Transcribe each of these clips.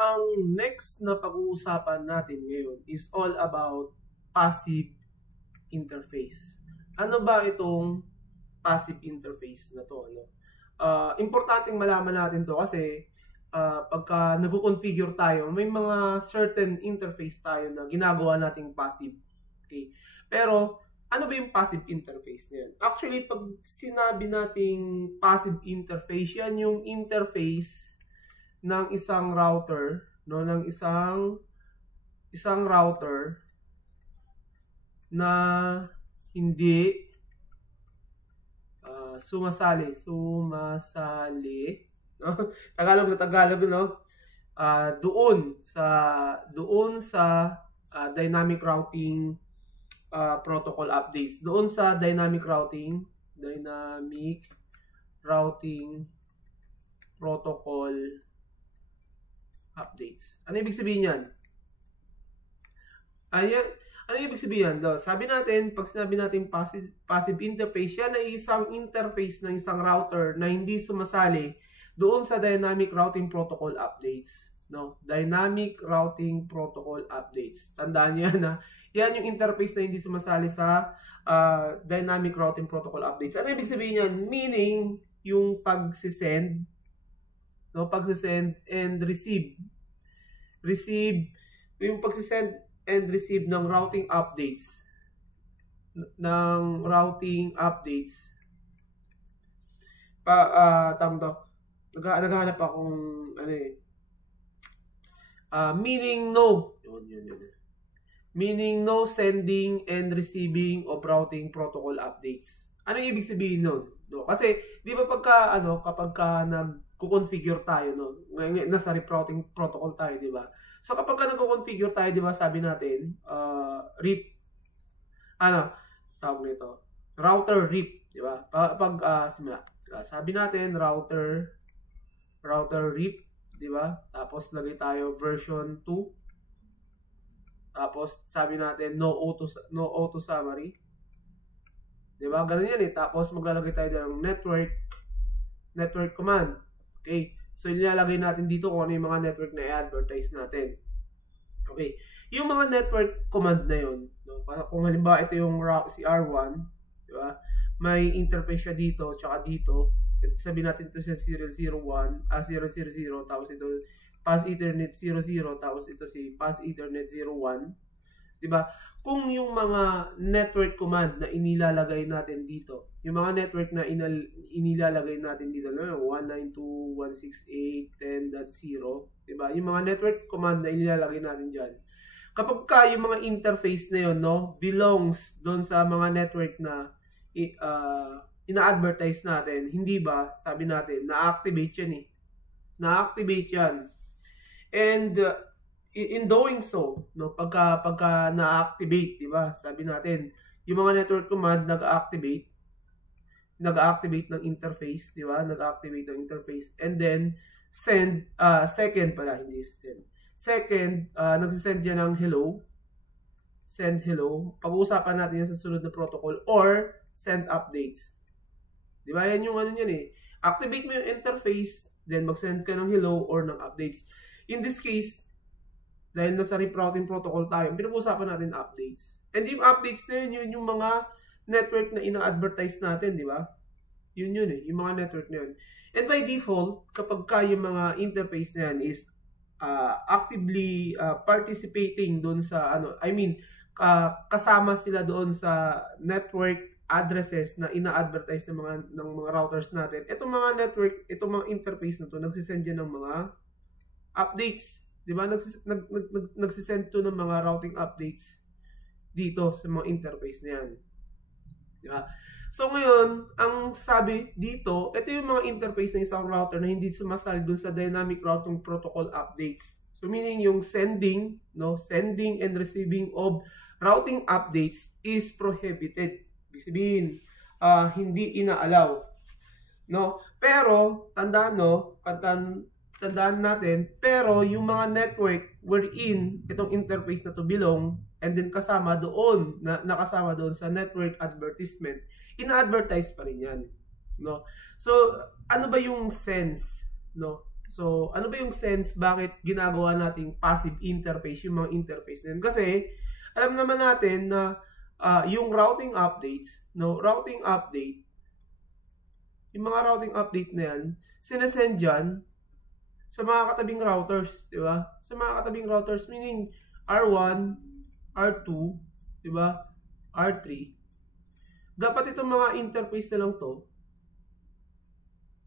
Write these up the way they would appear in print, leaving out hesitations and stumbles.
Ang next na pag-uusapan natin ngayon is all about passive interface. Ano ba itong passive interface na to? Importanteng malaman natin to kasi pagka nag-configure tayo, may mga certain interface tayo na ginagawa nating passive. Okay? Pero ano ba yung passive interface niyan? Actually, pag sinabi nating passive interface, yan yung interface ng isang router, no, ng isang router na hindi sumasali, no? Tagalog na Tagalog, no? Doon sa dynamic routing protocol updates, doon sa dynamic routing protocol updates. Ano ibig sabihin yan? Ano ibig sabihin yan? Sabi natin, pag sinabi natin passive interface, yan ay isang interface ng isang router na hindi sumasali doon sa dynamic routing protocol updates. No? Dynamic routing protocol updates. Tandaan niyo yan, ha? Yan yung interface na hindi sumasali sa dynamic routing protocol updates. Ano ibig sabihin yan? Meaning, yung pagsisend, no, pagsisend and receive, yung pagsisend and receive ng routing updates, naghahanap akong meaning no sending and receiving of routing protocol updates. Ano yung ibig sabihin nun? No? Kasi di ba kapag nag-configure tayo, no, nasa routing protocol tayo, di ba? So kapag nag-configure tayo, di ba, sabi natin router RIP, di ba? Sabi natin router RIP, di ba? Tapos lagay tayo version 2. Tapos sabi natin no auto summary. Di ba? Ganun yan eh. Tapos maglalagay tayo ng network command. Okay. So ilalagay natin dito kung ano yung mga network na i-advertise natin. Okay. Yung mga network command na yun, no? Kung halimbawa ito yung si R1, di ba? May interface siya dito, tsaka dito. Sabihin natin ito sa 001, 000, tapos ito Pass Ethernet 00, tapos ito si Pass Ethernet 01. Diba? Kung yung mga network command na inilalagay natin dito, yung mga network na inilalagay natin dito, 192.168.10.0, diba? Yung mga network command na inilalagay natin dyan, kapag yung mga interface na yun, no, belongs doon sa mga network na ina-advertise natin, hindi ba, sabi natin, na-activate yan eh. Na-activate yan. And in doing so, no, pagka na-activate, di ba? Sabi natin, yung mga network command nag-activate ng interface, di ba? Nag-activate ng interface, and then second, nagsisend yan ng hello. Send hello. Pag-uusapan natin yan sa sunod na protocol, or send updates. Di ba? Yan yung ano yan eh. Activate mo yung interface, then mag-send ka ng hello or ng updates. In this case, dahil nasa RIP routing protocol tayo, pinag-uusapan natin updates. And yung updates na yun yung mga network na ina-advertise natin, di ba? Yun eh, yung mga network na yun. And by default, kapag yung mga interface na yan is actively participating doon sa, kasama sila doon sa network addresses na ina-advertise ng mga routers natin. Itong mga network, itong mga interface na to, nagsisend yan ng mga updates. Di ba? Nagsisend to ng mga routing updates dito sa mga interface na yan. Di ba? So ngayon, ang sabi dito, ito yung mga interface ng isang router na hindi sumasali dun sa dynamic routing protocol updates. So meaning yung sending and receiving of routing updates is prohibited. Ibig sabihin, hindi ina-allow. No? Pero, tandaan natin, pero yung mga network wherein itong interface na to belong, and then nakasama doon sa network advertisement, ina-advertise pa rin yan. No? So, ano ba yung sense? No? So, ano ba yung sense bakit ginagawa nating passive interface yung mga interface na yun? Kasi, alam naman natin na yung routing updates, no, routing update, yung mga routing update na yan, sinesend dyan sa mga katabing routers, di ba? Sa mga katabing routers, meaning R1, R2, di ba? R3. Dapat itong mga interface na lang to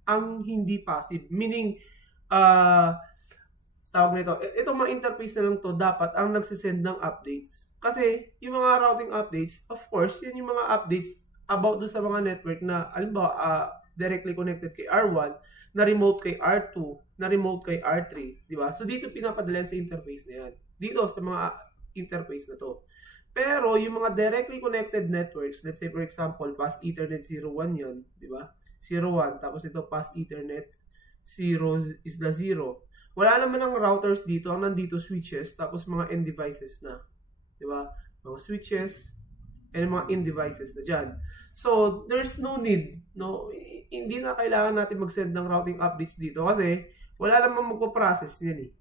ang hindi passive. Meaning, tawag nito, itong mga interface na lang to dapat ang nagsisend ng updates. Kasi yung mga routing updates, of course, yan yung mga updates about do sa mga network na, alimbawa, directly connected kay R1, na remote kay R2, na remote kay R3, di ba? So dito pinapadala sa interface na yan. Dito sa mga interface na to. Pero yung mga directly connected networks, let's say for example, Pass Ethernet 01 yun, di ba? 01, tapos ito Pass Ethernet 0 is the 0. Wala naman ang routers dito, ang nandito switches, tapos mga end devices na. Di ba? Mga switches, and mga end devices na dyan. So, there's no need, no? Hindi na kailangan natin mag-send ng routing updates dito kasi wala namang magpo-process yan eh.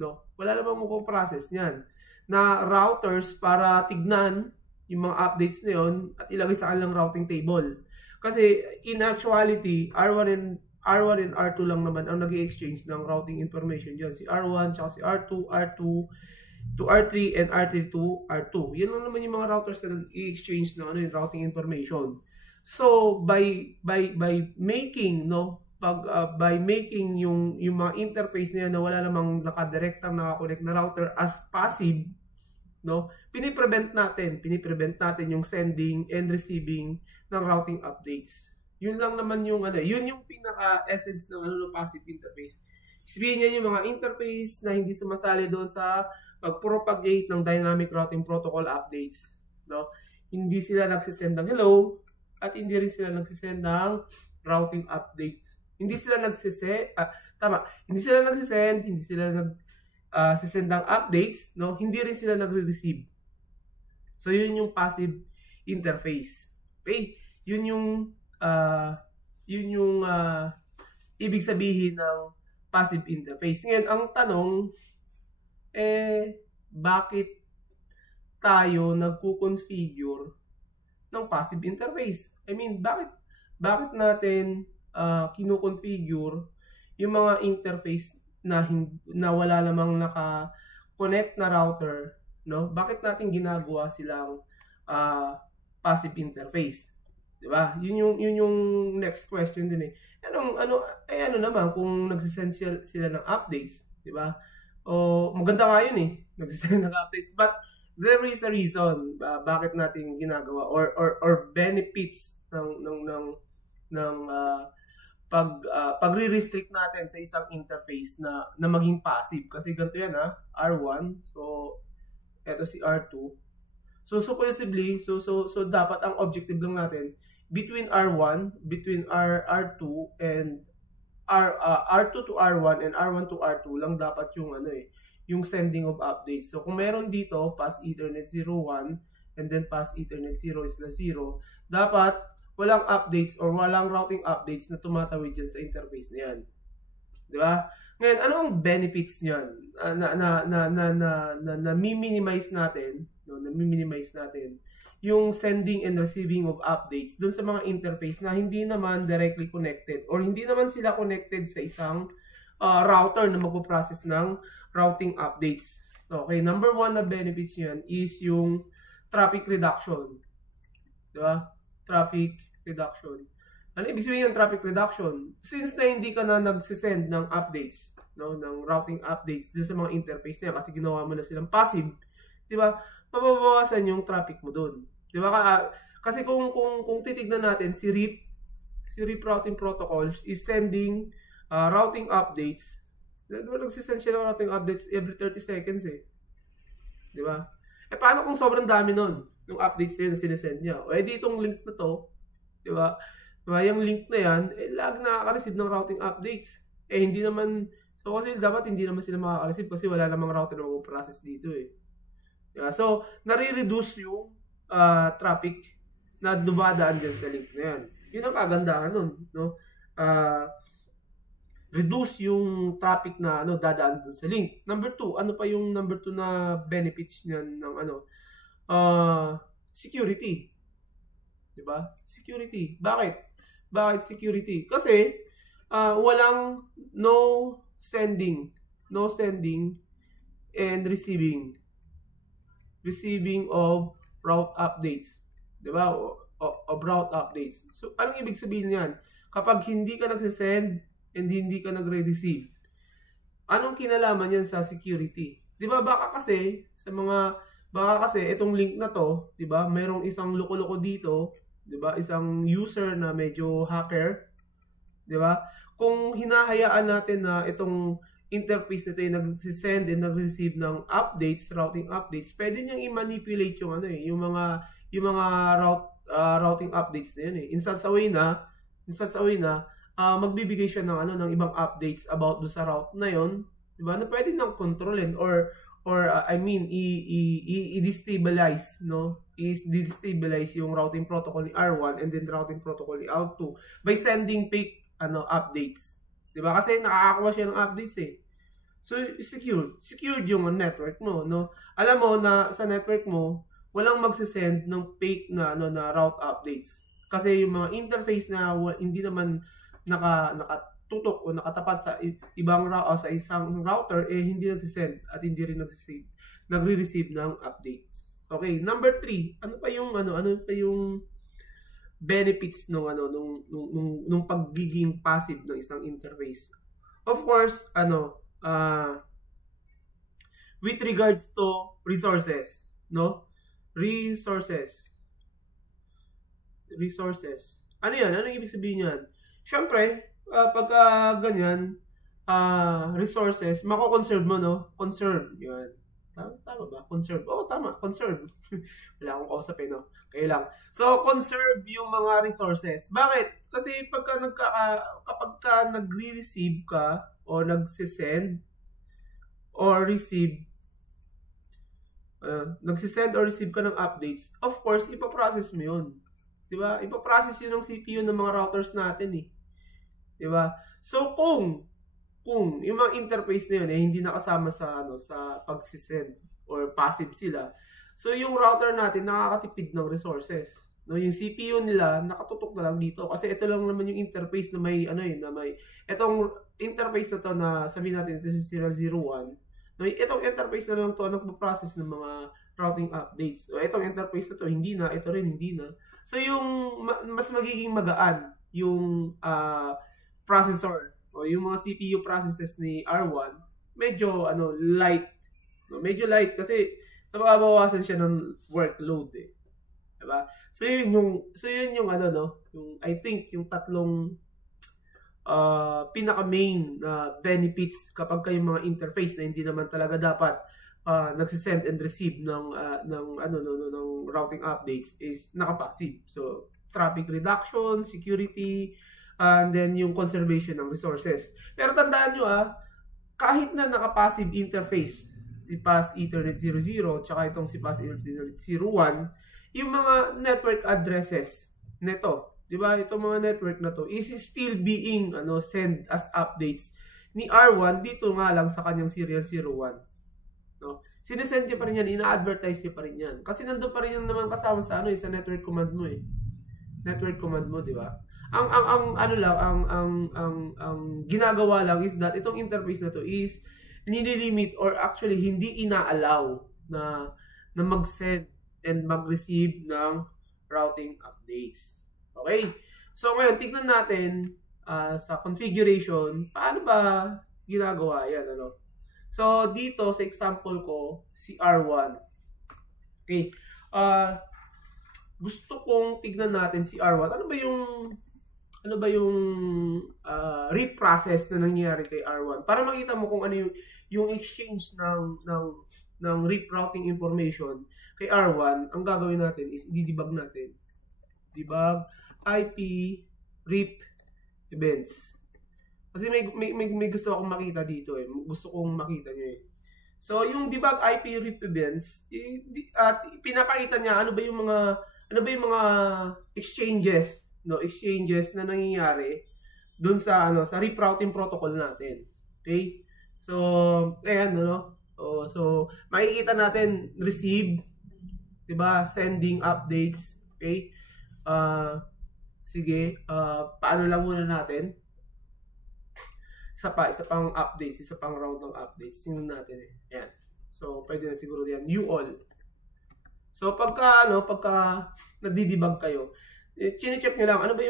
No? Wala namang magpo-process yan na routers para tignan yung mga updates na yun at ilagay sa kanilang routing table. Kasi in actuality, R1 and R2 lang naman ang nag-exchange ng routing information dyan. Si R1 tsaka si R2, R2 to R3 and R3 to R2. Yan lang naman yung mga routers na nag-exchange ng yung routing information. So by making by making yung mga interface na yan na wala namang nakadirektang nakakonect na router as passive, no, piniprevent natin yung sending and receiving ng routing updates. Yun lang naman yung yun yung pinaka essence ng passive interface. Sabihin niya yung mga interface na hindi sumasali doon sa pag-propagate ng dynamic routing protocol updates, no? Hindi sila nagsisend ng hello at hindi rin sila nagsisend ng routing update. Hindi sila nagsisend, hindi sila nagsisend, hindi sila nagsisend ng updates, no? Hindi rin sila nagre-receive. So yun yung passive interface. Okay? Yun yung ibig sabihin ng passive interface. Ngayon, ang tanong, bakit tayo nagko-configure ng passive interface? I mean, bakit natin kino-configure yung mga interface na wala namang naka-connect na router, no? Bakit natin ginagawa silang passive interface? 'Di ba? Yun yung next question din eh. Ano naman kung nagsisend sila ng updates, 'di ba? O maganda nga yun eh, nagsisend ng updates, but there is a reason bakit natin ginagawa or benefits ng pagre-restrict natin sa isang interface na maging passive. Kasi ganito yan R1, so eto si R2. So supposedly, so dapat ang objective lang natin between R1, between R2 and R2 to R1 and R1 to R2 lang dapat yung yung sending of updates. So kung meron dito Pass Ethernet 01 and then Pass Ethernet 0 is na 0, dapat walang updates or walang routing updates na tumatawid dyan sa interface na yan. Di ba? Ngayon, ano ang benefits niyan na mi-minimize natin, no, na-minimize natin yung sending and receiving of updates dun sa mga interface na hindi naman directly connected or hindi naman sila connected sa isang router na magpo-process ng routing updates. Okay, number one na benefits niyan is yung traffic reduction. Di ba? Traffic reduction. Ano ibig sabihin yung traffic reduction? Since na hindi ka na nagsisend ng updates, no, ng routing updates dun sa mga interface na yan, kasi ginawa mo na silang passive, di ba? Mababawasan yung traffic mo doon. Di ba? Kasi kung titignan natin, si RIP routing protocols is sending routing updates. Di ba nagsisend siya ng routing updates every 30 seconds eh. Di ba? Paano kung sobrang dami nun? Yung updates na yun na sinesend niya. O itong link na to, di ba? Diba, yung link na yan, lagi nakaka-receive ng routing updates. Hindi naman, so kasi dapat hindi naman sila makaka-receive kasi wala namang router na mag-process dito eh. Diba? So, nare-reduce yung traffic na dumadaan dyan sa link na yan. Yun ang kagandahan nun, no? reduce yung traffic na dadaan dun sa link. Number 2, ano pa yung number 2 na benefits niyan ng security. 'Di ba? Security. Bakit? Bakit security? Kasi walang no sending and receiving of route updates. 'Di ba? Of route updates. So anong ibig sabihin niyan? Kapag hindi ka nagse-send and hindi ka nagre-receive, anong kinalaman yan sa security? 'Di ba? Baka kasi itong link na to, 'di ba? Merong isang loko-loko dito, 'di ba? Isang user na medyo hacker, 'di ba? Kung hinahayaan natin na itong interface nito ay nag-send and nag-receive ng updates, routing updates, pwede niyang i-manipulate yung mga routing updates na yun eh. In such a way na magbibigay siya ng ibang updates about do sa route na yon, 'di ba? Na pwede nang kontrolin or i-destabilize, i-destabilize yung routing protocol ni R1 and then routing protocol ni R2 by sending fake updates. 'Di ba? Kasi nakakakuha siya ng updates eh. So secured yung network mo, no? Alam mo na sa network mo walang magse-send ng fake na route updates. Kasi yung mga interface na hindi naman nakatutok o nakatapat sa isang router hindi nagse-send at hindi rin nagre-receive ng updates. Okay, number 3, ano pa yung benefits nung pagiging passive ng isang interface? Of course, with regards to resources, no? Resources. Ano yan? Ano ibig sabihin yan? Siyempre, pagka ganyan, resources, mako-conserve mo, no? Conserve. Yan. Tama ba? Conserve. Oo, tama. Conserve. Wala akong kausapin, no? Kaya lang. So, conserve yung mga resources. Bakit? Kasi kapag nagre-receive ka o nagsisend or receive nagsisend or receive ka ng updates, of course, ipaprocess mo yun. Diba? Ipaprocess yun ng CPU ng mga routers natin eh. Diba? So, kung yung mga interface na yun hindi nakasama sa pagsisend or passive sila, so yung router natin nakakatipid ng resources. No, yung CPU nila nakatutok na lang dito kasi ito lang naman yung interface na may itong interface na to na sabihin natin ito si serial 01. No, itong interface na lang to nagpo-process ng mga routing updates. So itong interface na to hindi na, ito rin hindi na. So yung mas magiging magaan yung processor o yung mga CPU processes ni R1 medyo light. No, medyo light kasi nababawasan siya ng workload eh. Diba? So yun yung yung I think yung tatlong pinaka main benefits kapag kayong mga interface na hindi naman talaga dapat nagsisend and receive ng routing updates is naka-passive. So traffic reduction, security, and then yung conservation ng resources. Pero tandaan nyo kahit na naka-passive interface, si Pass Ethernet 00 tsaka itong si Pass Ethernet 01, yung mga network addresses nito, di ba? Itong mga network na to is still being send as updates ni R1 dito nga lang sa kanyang serial 01. No? Sinesend niya pa rin yan, ina-advertise niya pa rin yan. Kasi nandoon pa rin yan naman kasama sa sa network command mo eh. Network command mo, di ba? Ang ginagawa lang is that itong interface na to is nililimit or actually hindi ina-allow na mag-send and mag-receive ng routing updates. Okay? So ngayon, tignan natin sa configuration, paano ba ginagawa yan? So dito sa example ko, si R1. Okay. Gusto kong tignan natin si R1. Ano ba yung reprocess na nangyayari kay R1 para makita mo kung ano yung exchange ng rip routing information kay R1. Ang gagawin natin is i-debug natin. Debug IP rip events. Kasi may gusto akong makita dito eh. Gusto kong makita nyo eh. So yung debug IP rip events, pinapakita niya ano ba yung mga exchanges na nangyayari dun sa sa rerouting protocol natin. Okay? So, ayan so makikita natin receive, 'di ba? Sending updates, okay? Sige, paano lang muna natin? Isa pang updates, isa pang round ng updates. Tingnan natin Ayan. So, pwede na siguro 'yan. You all. So, pagka nagdi-debug kayo, chine-check niyo lang ano ba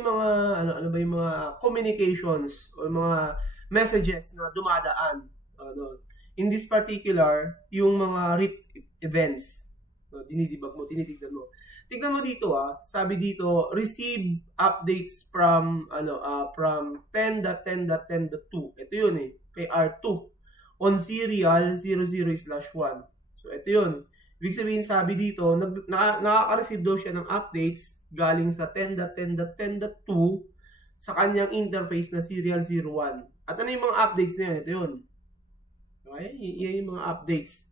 yung mga communications o mga messages na dumadaan. In this particular, yung mga RIP events. Dinidebug mo, tinitignan mo. Tignan mo dito sabi dito, receive updates from from 10.10.10.2. Ito yun kay R2 on serial 00/1. So ito yun. Ibig sabihin sabi dito, nakaka-receive daw siya ng updates galing sa 10.10.10.2 sa kanyang interface na serial 01. At ano yung mga updates na yun? Ito yun. Okay? Yan yung mga updates.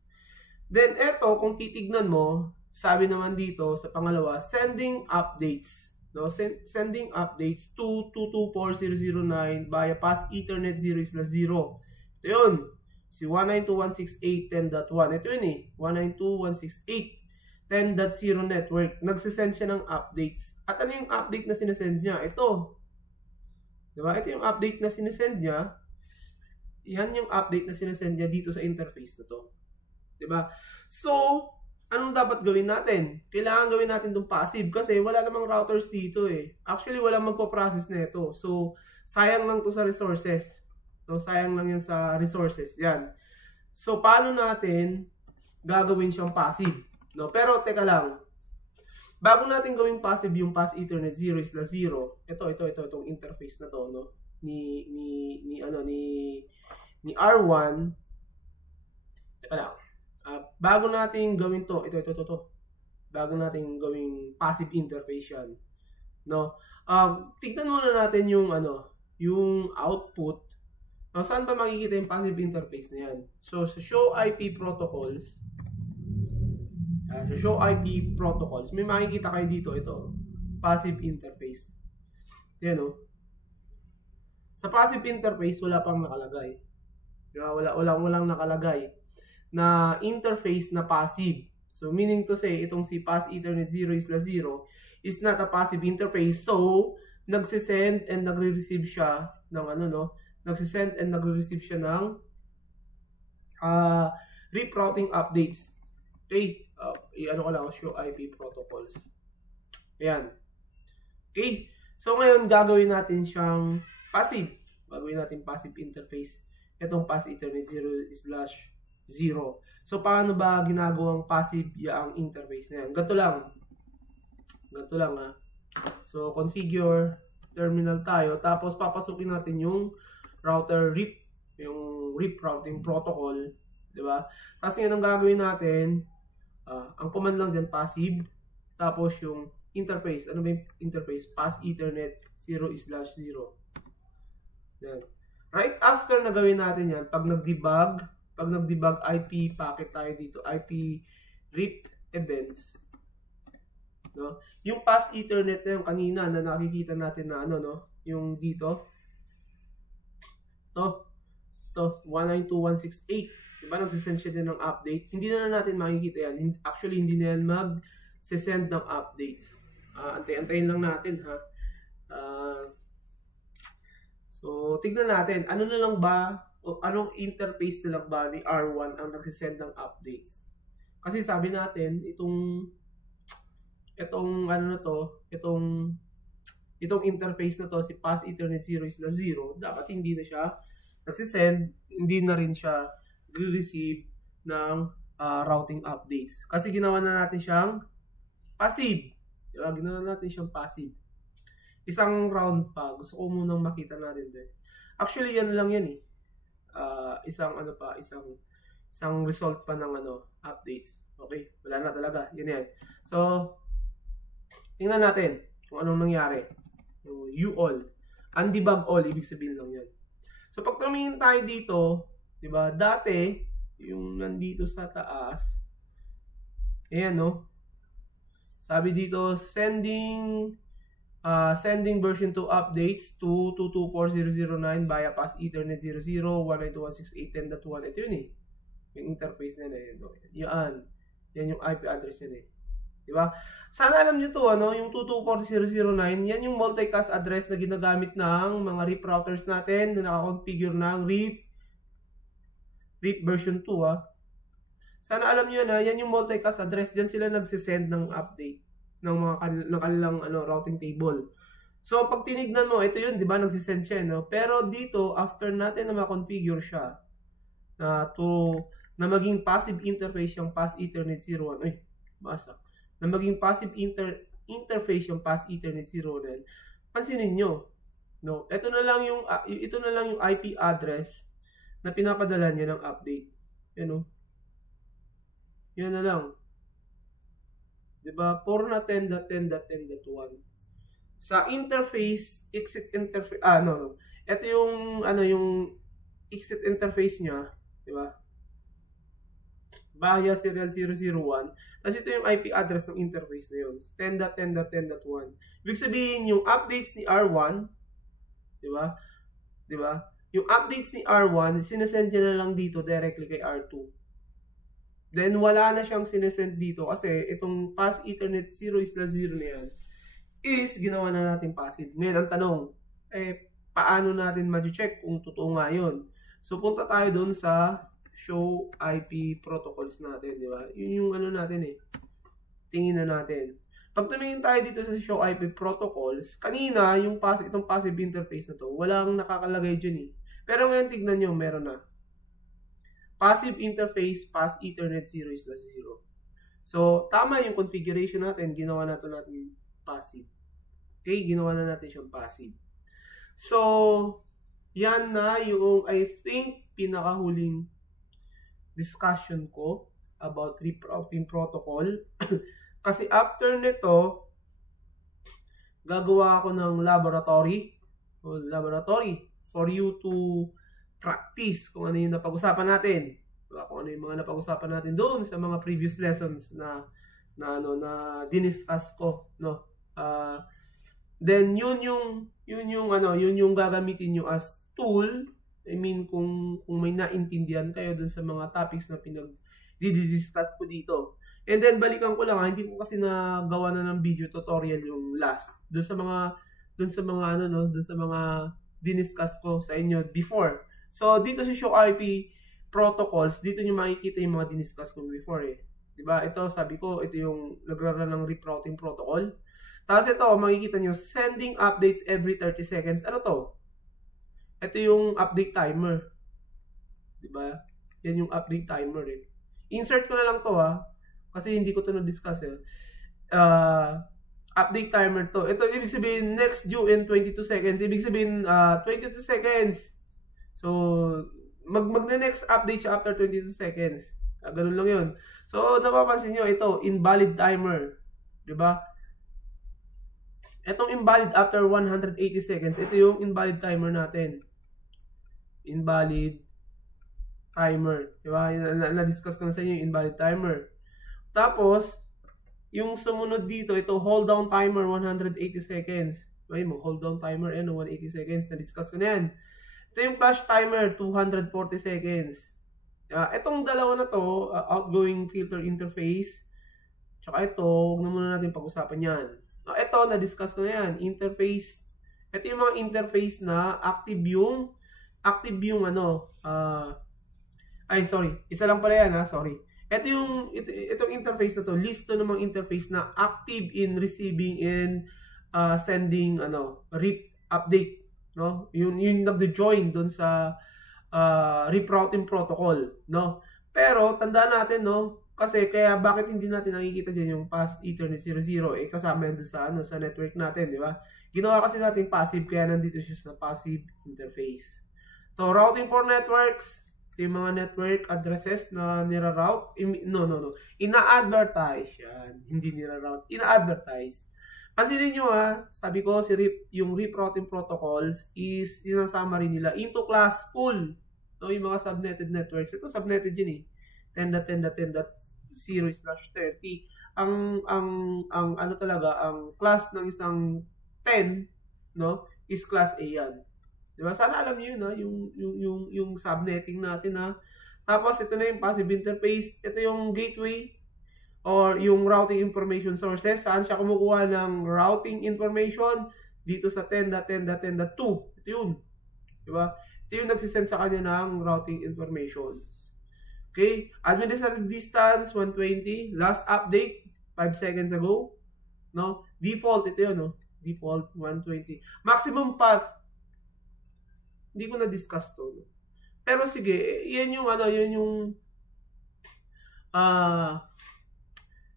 Then eto, kung titignan mo, sabi naman dito sa pangalawa, sending updates. Sending updates to 224.0.0.9 via Pass Ethernet 0/0. Ito yun. Si 192.168.10.1. Ito yun 192.168.10.0 network. Nagsisend siya ng updates. At ano yung update na sinesend niya? Ito. Diba? Ito yung update na sinesend niya. Yan yung update na sinesend niya dito sa interface na to. Diba? So, anong dapat gawin natin? Kailangan gawin natin itong passive kasi wala namang routers dito Actually, walang magpo-process na ito. So, sayang lang to sa resources. Sayang lang yan sa resources. Yan. So, paano natin gagawin siyang passive? Pero, teka lang. Bago natin gawing passive yung Pass Ethernet 0/0, itong interface na to, ni R1. Teka lang. Bago natin gawin to, ito. Bago natin gawing passive interface yan. Tignan muna natin yung yung output. Saan ba makikita yung passive interface na yan? So, sa show IP protocols, may makikita kayo dito, ito, passive interface. Yan Sa passive interface, wala pang nakalagay. Walang nakalagay na interface na passive. So, meaning to say, itong si Pass Ethernet 0/0 is not a passive interface. So, nagsisend and nagre-receive siya ng nagsisend and nagre-receive siya ng rerouting updates. Okay? Ko lang, show IP protocols. Ayan. Okay? So, ngayon, gagawin natin siyang passive. Gagawin natin passive interface. Itong Pass Ethernet 0/0. So, paano ba ginagawang passive yung interface na yan? Ganito lang So, configure, terminal tayo. Tapos, papasukin natin yung router RIP, yung RIP routing protocol, di ba? Tapos ngayon ang gagawin natin, ang command lang dyan, passive, tapos yung interface, ano ba yung interface? Pass Ethernet 0/0. Yan. Right after na gawin natin yan, pag nag-debug IP packet tayo dito, IP RIP events, yung Pass Ethernet na yung kanina na nakikita natin na yung dito, to 192.168, diba nagsisend siya din ng update. Hindi na natin makikita yan. Actually, hindi na yan mag-send ng updates. Antay-antayin lang natin so, tignan natin, ano na lang ba, o anong interface na lang ba ni R1 ang nagsisend ng updates. Kasi sabi natin, itong interface na to, si Pass Ethernet 0/0, dapat hindi na siya nagsisend, hindi na rin siya receive ng routing updates. Kasi ginawa na natin siyang passive. Diba? Ginawa natin siyang passive. Isang round pa. Gusto ko munang makita natin ito. Actually, yan lang yan isang result pa ng updates. Okay? Wala na talaga. Yan. So, tingnan natin kung anong nangyari. You all. Undebug all. Ibig sabihin lang yan. So, pag tumingin tayo dito, diba, dati, yung nandito sa taas, ayan, sabi dito, sending sending version 2 updates to 224009 via pass Ethernet 00 192.168.10.1. Ito yun eh. Yung interface na yun. Yan yung IP address yun eh. Diba? Sana alam nyo to, ano, yung 224009, yan yung multicast address na ginagamit ng mga RIP routers natin na nakakonfigure ng RIP version 2, ha. Sana alam nyo na, yan yung multicast address, dyan sila nagsisend ng update ng mga kanilang routing table. So, pag tinignan mo, ito yun, di ba, nagsisend siya, no? Pero dito, after natin na ma-configure siya, na maging passive interface yung pass Ethernet 01, na maging passive interface yung pass Ethernet 01, pansinin nyo, no? Ito na lang yung IP address na pinapadala niya ng update. Yan, no? Yan na lang. Diba? 4 na 10.10.10.1. Sa interface, exit interface, ito yung, yung exit interface niya, diba? Via serial 001. Tapos ito yung IP address ng interface na yun. 10.10.10.1. Ibig sabihin, yung updates ni R1, diba? Diba? Yung updates ni R1, sinesend niya na lang dito directly kay R2. Then, wala na siyang sinesend dito kasi itong pass Ethernet 0/0 na yan is ginawa na natin passive. Ngayon, ang tanong, paano natin ma-check kung totoo nga yun? So, punta tayo dun sa show IP protocols natin, di ba? Yun yung natin eh. Tingin na natin. Pag tumingin tayo dito sa show IP protocols, kanina, itong passive interface na to, walang nakakalagay dyan eh. Pero ngayon, tignan nyo, meron na. Passive interface, pass Ethernet 0/0. So, tama yung configuration natin. Ginawa natin passive. Okay? Ginawa na natin siyang passive. So, yan na yung, I think, pinakahuling discussion ko about RIP routing protocol. Kasi after nito, gagawa ako ng laboratory for you to practice kung ano yung napag-usapan natin. Kung ano yung mga napag-usapan natin doon sa mga previous lessons na diniscuss ko, no. Then yun yung gagamitin nyo as tool. I mean, kung may naintindihan kayo doon sa mga topics na pinag-discuss ko dito. And then balikan ko lang, hindi ko kasi nagawa na ng video tutorial yung last doon sa mga diniscuss ko sa inyo before. So, dito sa show IP protocols, dito nyo makikita yung mga diniscuss ko before eh. Diba? Ito, sabi ko, ito yung nagrarun ng RIP routing protocol. Tapos ito, makikita nyo, sending updates every 30 seconds. Ano to? Ito yung update timer. Diba? Yan yung update timer eh. Insert ko na lang to ha. Kasi hindi ko to na-discuss eh. Update timer to. Ito, ibig sabihin, next due in 22 seconds. Ibig sabihin, 22 seconds. So, mag-next update siya after 22 seconds. Ganun lang yun. So, napapansin nyo, ito, invalid timer. Diba? Itong invalid after 180 seconds, ito yung invalid timer natin. Invalid timer. Diba? Na-discuss ko na sa inyo yung invalid timer. Tapos, yung sumunod dito, ito, hold down timer 180 seconds. Ay mo, hold down timer, 180 seconds. Na-discuss ko na yan. Ito yung flash timer, 240 seconds. Itong dalawa na to, outgoing filter interface. Tsaka ito, huwag na muna natin pag-usapan yan. Ito, na-discuss ko na yan. Interface. Ito yung mga interface na active yung isa lang pala yan sorry. Itong interface na to, listo ng mga interface na active in receiving and sending RIP update. No? Yun nagde-join doon sa RIP routing protocol, no? Pero tandaan natin, no? Kasi kaya bakit hindi natin nakikita diyan yung pass Ethernet 00 kasama yan doon sa network natin, di ba? Ginawa kasi natin passive kaya nandito siya sa passive interface. So routing for networks, yung mga network addresses na nira-route, ina-advertise yan, hindi nira-route, ina-advertise. Pansinin nyo sabi ko yung RIP routing protocols is sinasama rin nila into class pool. No, yung mga subnetted networks. Ito subnetted yun 10.10.10.0/30. Ang class ng isang 10, no, is class A yan. Diba? Sana alam niyo yun, ha? Yung subnetting natin, ha? Tapos, ito na yung passive interface. Ito yung gateway or yung routing information sources. Saan siya kumukuha ng routing information? Dito sa 10.10.10.2. Ito yun. Diba? Ito yung nagsisend sa kanya ng routing information. Okay? Administrative distance, 120. Last update, 5 seconds ago. No? Default, ito yun, no? Default, 120. Maximum path, hindi ko na-discuss to. No? Pero sige, yan yung yan yung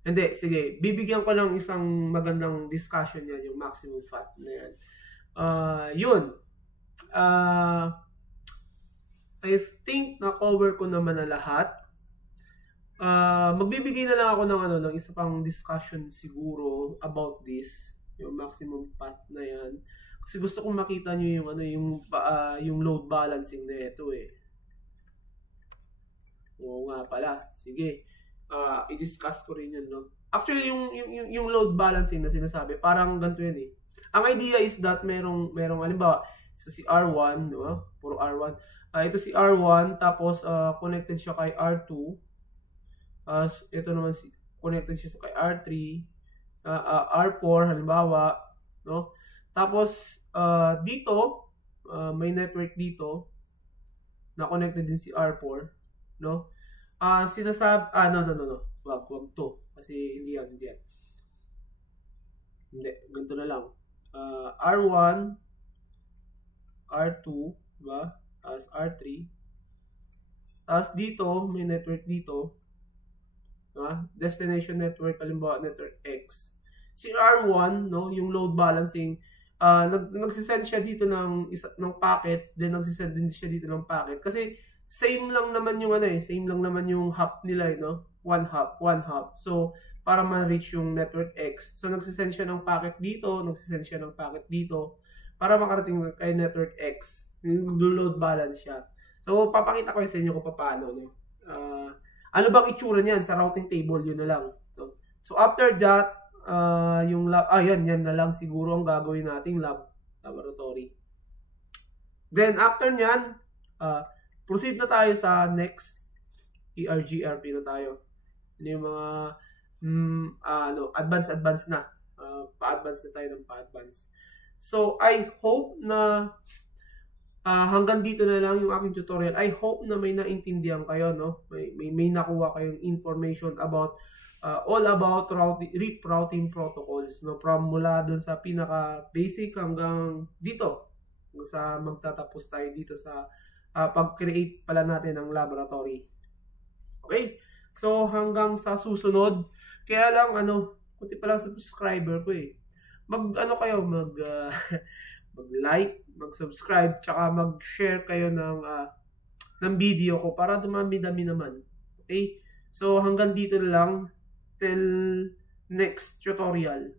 hindi, sige, bibigyan ko lang isang magandang discussion yan, yung maximum path na yan. Yun. I think na-cover ko naman na lahat. Magbibigay na lang ako ng isa pang discussion siguro about this, yung maximum path na yan. Kasi gusto kong makita nyo yung load balancing na ito eh. Oo nga pala. Sige. I-discuss ko rin yun, no? Actually, yung load balancing na sinasabi, parang ganito yan eh. Ang idea is that merong halimbawa, si R1, no? Puro R1. Ito si R1, tapos connected siya kay R2. Ito naman connected siya kay R3, R4 halimbawa, no? Tapos dito may network dito na connected din si R4, no? Sinasabi no. Wag to kasi hindi yan. Hindi, ganito na lang. R1, R2, diba? Tapos R3. Tapos dito may network dito. Destination network, halimbawa network X. Si R1, no, yung load balancing, nagsisend siya dito ng packet, then nagsisend din siya dito ng packet. Kasi same lang naman yung same lang naman yung hop nila, no? One hop. So, para ma-reach yung network X. So, nagsisend siya ng packet dito, nagsisend siya ng packet dito, para makarating kay network X. Yung load balance siya. So, papakita ko sa inyo kung paano, no? Ano bang itsura niyan sa routing table, yun na lang. So, after that, yung lab, yan na lang siguro ang gagawin nating laboratory. Then, after nyan, proceed na tayo sa next. ERGRP na tayo. Yun yung mga advance na. Pa-advance na tayo ng pa-advance. So, I hope na hanggang dito na lang yung aking tutorial. I hope na may naintindihan kayo, no? May nakuha kayong information about all about RIP routing protocols, no? From mula dun sa pinaka basic hanggang dito, sa magtatapos tayo dito sa pag-create pala natin ng laboratory. Okay? So hanggang sa susunod, kaya lang kunti pa lang sa subscriber ko eh. Mag-like, mag-subscribe, tsaka mag-share kayo ng video ko para dumami-dami naman. Okay? So hanggang dito na lang. Till next tutorial.